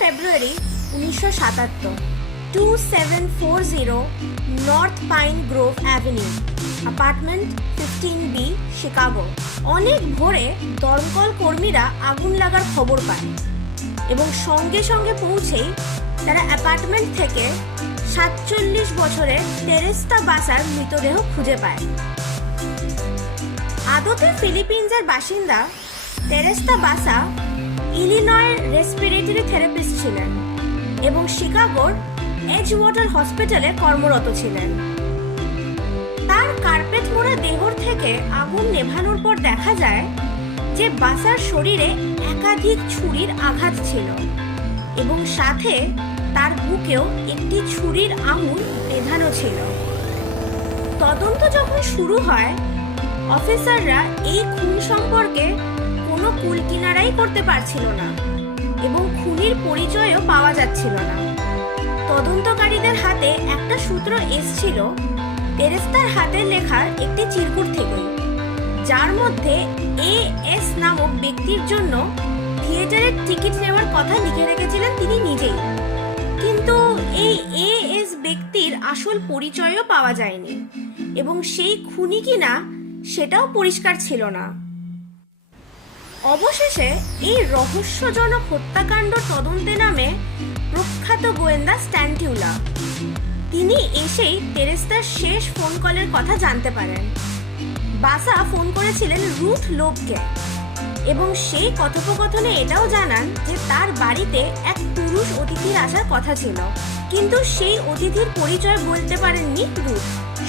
ফেব্রুয়ারি 1977, 2740 north pine Grove avenue, apartment 15B, Chicago. অনেক ভোরে দমকল কর্মীরা আগুন লাগার খবর পায় এবং সঙ্গে সঙ্গে পৌঁছেই তারা অ্যাপার্টমেন্ট থেকে 47 বছরের তেরেস্তা বাসার মৃতদেহ খুঁজে পায়। আদতে ফিলিপিন্সের বাসিন্দা তেরেস্তা বাসা ইলিনয়ের রেসপিরেটরি থেরাপিস্ট ছিলেন এবং শিকাগোর এজওয়াটার হসপিটালে কর্মরত ছিলেন। তার কার্পেট মোড়া দেহর থেকে আগুন নেভানোর পর দেখা যায় যে বাসার শরীরে একাধিক ছুরির আঘাত ছিল এবং সাথে তার বুকেও একটি ছুরির আঙুল বেঁধানো ছিল। তদন্ত যখন শুরু হয়, অফিসাররা এই খুন সম্পর্কে কোনো কুলকিনারাই করতে পারছিল না এবং খুনির পরিচয়ও পাওয়া যাচ্ছিল না। তদন্তকারীদের হাতে একটা সূত্র এসেছিল তেরেস্তার হাতের লেখার একটি চিরকুট থেকে, যার মধ্যে এস নামক ব্যক্তির জন্য থিয়েটারের টিকিট নেওয়ার কথা লিখে রেখেছিলেন তিনি নিজেই। কিন্তু এই এস ব্যক্তির আসল পরিচয়ও পাওয়া যায়নি এবং সেই খুনি কিনা সেটাও পরিষ্কার ছিল না। অবশেষে এই রহস্যজনক হত্যাকাণ্ড তদন্তে নামে প্রখ্যাত গোয়েন্দা স্ট্যান্টিউলা। তিনি এসেই তেরেস্তার শেষ ফোন কলের কথা জানতে পারেন। বাসা ফোন করেছিলেন রুথ লোবকে এবং সেই কথোপকথনে এটাও জানান যে তার বাড়িতে এক পুরুষ অতিথির আসার কথা ছিল, কিন্তু সেই অতিথির পরিচয় বলতে পারেননি রুথ।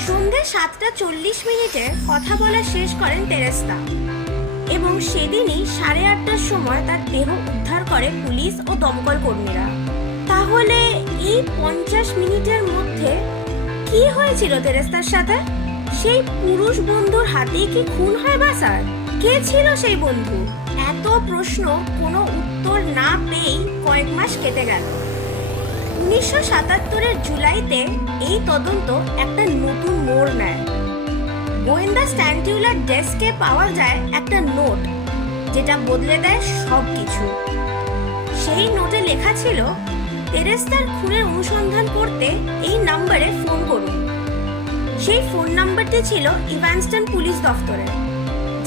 সন্ধ্যে 7:40 কথা বলা শেষ করেন তেরেস্তা এবং সেদিনই 8:30টার সময় তার দেহ উদ্ধার করে পুলিশ ও দমকল কর্মীরা। তাহলে এই 50 মিনিটের মধ্যে কি হয়েছিল তেরেস্তার সাথে? সেই পুরুষ বন্ধুর হাতেই কি খুন হয় বাসার? কে ছিল সেই বন্ধু? এত প্রশ্ন কোনো উত্তর না পেয়েই কয়েক মাস কেটে গেল। 1977-এর জুলাইতে এই তদন্ত একটা নতুন মোড় নেয়। গোয়েন্দা স্ট্যান্টিউলার ডেস্কে পাওয়া যায় একটা নোট, যেটা বদলে দেয় সবকিছু। সেই নোটে লেখা ছিল, তেরেস্তার খুনের অনুসন্ধান করতে এই নাম্বারে ফোন করুন। সেই ফোন নাম্বারটি ছিল ইভানস্টন পুলিশ দফতরে,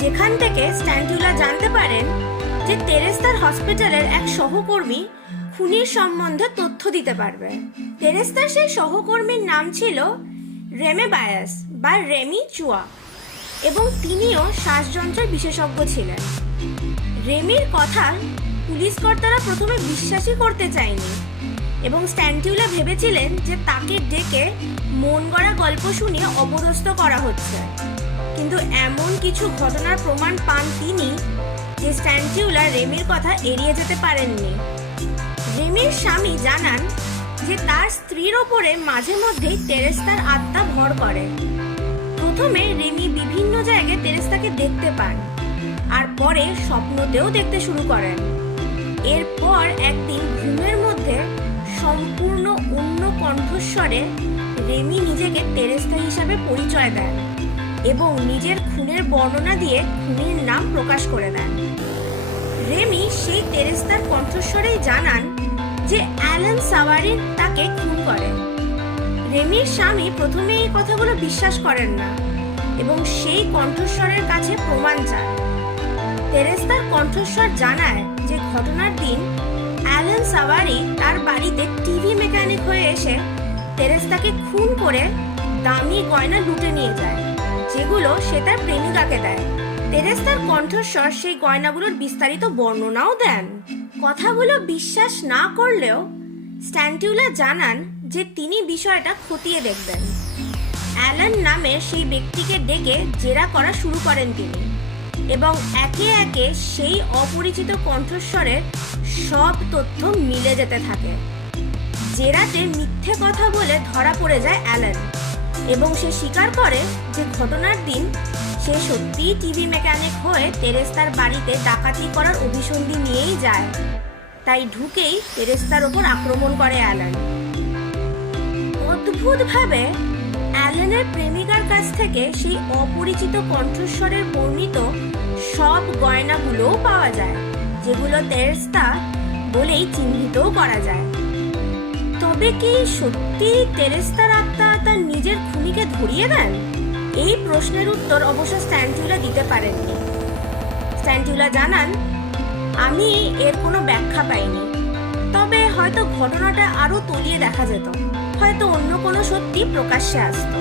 যেখান থেকে স্ট্যান্টিউলা জানতে পারেন যে তেরেস্তার হসপিটালের এক সহকর্মী খুনির সম্বন্ধে তথ্য দিতে পারবে। তেরেস্তার সেই সহকর্মীর নাম ছিল রেমে বায়াস বা রেমি চুয়া এবং তিনিও শ্বাসযন্ত্রের বিশেষজ্ঞ ছিলেন। রেমির কথা পুলিশ কর্তারা প্রথমে বিশ্বাসই করতে চায়নি এবং স্ট্যান্টিউলা ভেবেছিলেন যে তাকে ডেকে মন গড়া গল্প শুনিয়ে অপদস্থ করা হচ্ছে। কিন্তু এমন কিছু ঘটনার প্রমাণ পান তিনি যে স্ট্যান্টিউলা রেমির কথা এড়িয়ে যেতে পারেননি। রেমির স্বামী জানান যে তার স্ত্রীর ওপরে মাঝে মধ্যেই তেরেস্তার আত্মা ভর করে। প্রথমে রেমি বিভিন্ন জায়গায় তেরেস্তাকে দেখতে পান আর পরে স্বপ্নতেও দেখতে শুরু করেন। এরপর একদিন ঘুমের মধ্যে সম্পূর্ণ অন্য কণ্ঠস্বরে রেমি নিজেকে তেরেস্তা হিসাবে পরিচয় দেন এবং নিজের খুনের বর্ণনা দিয়ে খুনির নাম প্রকাশ করে দেন। রেমি সেই তেরেস্তার কণ্ঠস্বরেই জানান যে অ্যালান সাওয়ারি তাকে খুন করে। রেমির স্বামী প্রথমে এই কথাগুলো বিশ্বাস করেন না এবং সেই কণ্ঠস্বরের কাছে প্রমাণ চান। তেরেস্তার কণ্ঠস্বর জানায় যে ঘটনার দিন অ্যালান সাওয়ারি তার বাড়িতে টিভি মেকানিক হয়ে এসে তেরেস্তাকে খুন করে দামি গয়না লুটে নিয়ে যায়, যেগুলো সে তার প্রেমিকাকে দেয়। তেরেস্তার কণ্ঠস্বর সেই গয়নাগুলোর বিস্তারিত বর্ণনাও দেন। কথাগুলো বিশ্বাস না করলেও স্ট্যান্টিউলা জানান যে তিনি বিষয়টা খতিয়ে দেখবেন। অ্যালান নামের সেই ব্যক্তিকে ডেকে জেরা করা শুরু করেন তিনি এবং একে একে সেই অপরিচিত কণ্ঠস্বরের সব তথ্য মিলে যেতে থাকে। জেরাতে মিথ্যে কথা বলে ধরা পড়ে যায় অ্যালান এবং সে স্বীকার করে যে ঘটনার দিন সে সত্যিই টিভি মেকানিক হয়ে তেরেস্তার বাড়িতে ডাকাতি করার অভিসন্ধি নিয়েই যায়। তাই ঢুকেই তেরেস্তার ওপর আক্রমণ করে অ্যালান। অদ্ভুতভাবে অ্যালেনের প্রেমিকার কাছ থেকে সেই অপরিচিত কণ্ঠস্বরের বর্ণিত সব গয়নাগুলোও পাওয়া যায়, যেগুলো তেরেস্তা বলেই চিহ্নিতও করা যায়। তবে কি সত্যি তেরেস্তার আত্মা তার নিজের খুনিকে ধরিয়ে দেন? এই প্রশ্নের উত্তর অবশ্য স্ট্যান্টিউলা দিতে পারেননি। স্ট্যান্টিউলা জানান, আমি এর কোনো ব্যাখ্যা পাইনি, তবে হয়তো ঘটনাটা আরো তলিয়ে দেখা যেত, হয়তো অন্য কোনো সত্যি প্রকাশ্যে আসতো।